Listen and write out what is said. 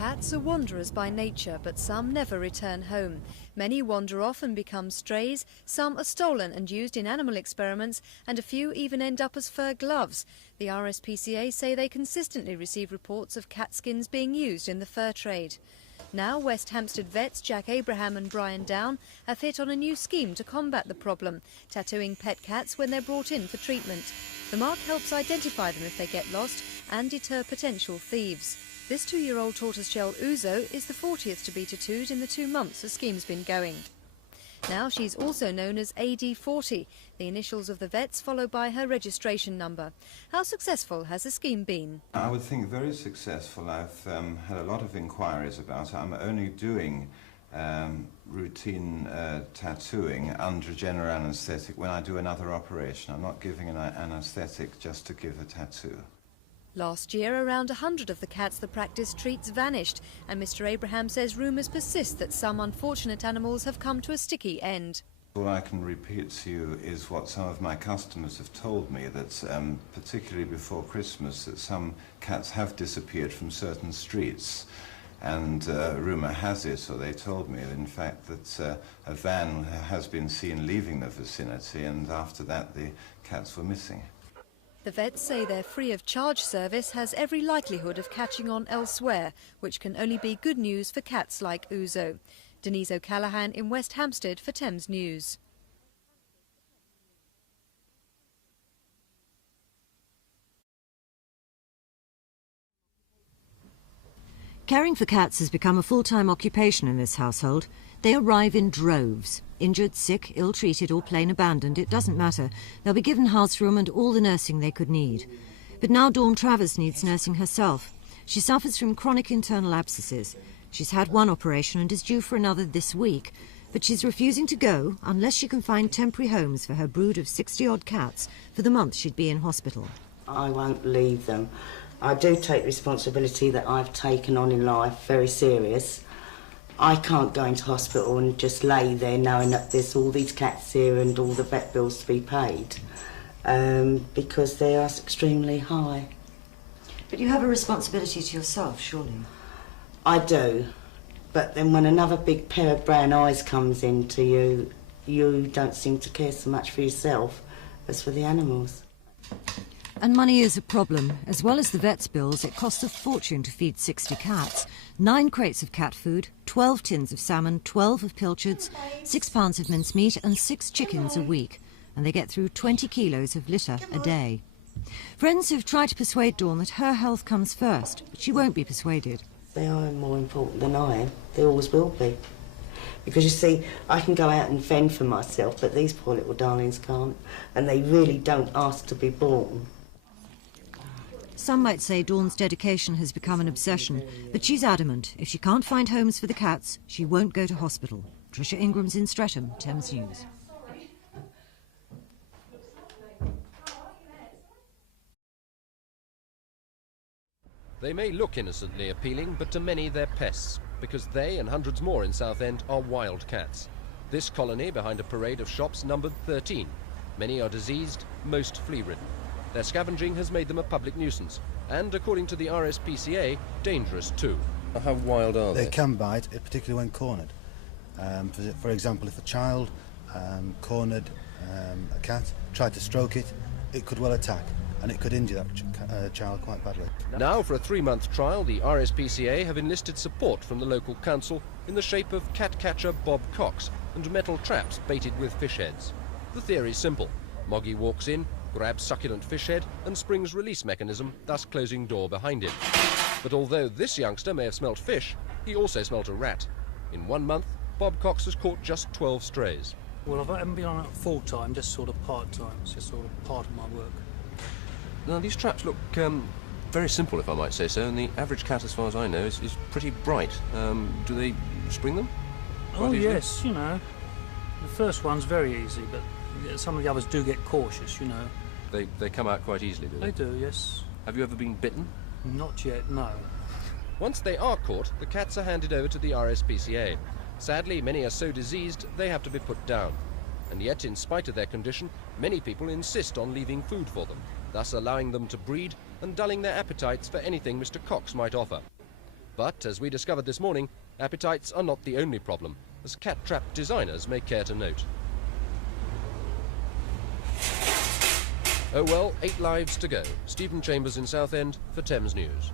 Cats are wanderers by nature, but some never return home. Many wander off and become strays, some are stolen and used in animal experiments, and a few even end up as fur gloves. The RSPCA say they consistently receive reports of cat skins being used in the fur trade. Now West Hampstead vets Jack Abraham and Brian Down have hit on a new scheme to combat the problem, tattooing pet cats when they're brought in for treatment. The mark helps identify them if they get lost and deter potential thieves. This 2-year-old tortoiseshell Uzo is the 40th to be tattooed in the 2 months the scheme's been going. Now she's also known as AD40, the initials of the vets followed by her registration number. How successful has the scheme been? I would think very successful. I've had a lot of inquiries about it. I'm only doing routine tattooing under general anaesthetic when I do another operation. I'm not giving an anaesthetic just to give a tattoo. Last year, around 100 of the cats the practice treats vanished, and Mr. Abraham says rumours persist that some unfortunate animals have come to a sticky end. All I can repeat to you is what some of my customers have told me, that particularly before Christmas, that some cats have disappeared from certain streets. And rumour has it, or they told me, in fact, that a van has been seen leaving the vicinity, and after that the cats were missing. The vets say their free-of-charge service has every likelihood of catching on elsewhere, which can only be good news for cats like Uzo. Denise O'Callaghan in West Hampstead for Thames News. Caring for cats has become a full-time occupation in this household. They arrive in droves. Injured, sick, ill-treated or plain abandoned, it doesn't matter. They'll be given house room and all the nursing they could need. But now Dawn Travers needs nursing herself. She suffers from chronic internal abscesses. She's had one operation and is due for another this week. But she's refusing to go unless she can find temporary homes for her brood of 60-odd cats for the month she'd be in hospital. I won't leave them. I do take responsibility that I've taken on in life very serious. I can't go into hospital and just lay there knowing that there's all these cats here and all the vet bills to be paid, because they are extremely high. But you have a responsibility to yourself, surely? I do, but then when another big pair of brown eyes comes into you, you don't seem to care so much for yourself as for the animals. And money is a problem. As well as the vet's bills, it costs a fortune to feed 60 cats. 9 crates of cat food, 12 tins of salmon, 12 of pilchards, 6 pounds of mincemeat and 6 chickens a week. And they get through 20 kilos of litter a day. Friends have tried to persuade Dawn that her health comes first, but she won't be persuaded. They are more important than I am. They always will be. Because you see, I can go out and fend for myself, but these poor little darlings can't. And they really don't ask to be born. Some might say Dawn's dedication has become an obsession, but she's adamant. If she can't find homes for the cats, she won't go to hospital. Tricia Ingram's in Streatham, Thames News. They may look innocently appealing, but to many they're pests, because they and hundreds more in Southend are wild cats. This colony behind a parade of shops numbered 13. Many are diseased, most flea-ridden. Their scavenging has made them a public nuisance, and according to the RSPCA, dangerous too. How wild are they? They can bite, particularly when cornered. For example, if a child cornered a cat, tried to stroke it, it could well attack, and it could injure that child quite badly. Now, for a 3-month trial, the RSPCA have enlisted support from the local council in the shape of cat catcher Bob Cox and metal traps baited with fish heads. The theory's simple. Moggy walks in, grabs succulent fish head and springs release mechanism, thus closing door behind him. But although this youngster may have smelt fish, he also smelt a rat. In 1 month, Bob Cox has caught just 12 strays. Well, I haven't been on it full-time, just sort of part-time. It's just sort of part of my work. Now, these traps look very simple, if I might say so, and the average cat, as far as I know, is pretty bright. Do they spring them? Oh, yes, you know. The first one's very easy, but some of the others do get cautious, you know. They come out quite easily, do they? They do, yes. Have you ever been bitten? Not yet, no. Once they are caught, the cats are handed over to the RSPCA. Sadly, many are so diseased they have to be put down. And yet, in spite of their condition, many people insist on leaving food for them, thus allowing them to breed and dulling their appetites for anything Mr. Cox might offer. But, as we discovered this morning, appetites are not the only problem, as cat trap designers may care to note. Oh well, 8 lives to go. Stephen Chambers in Southend for Thames News.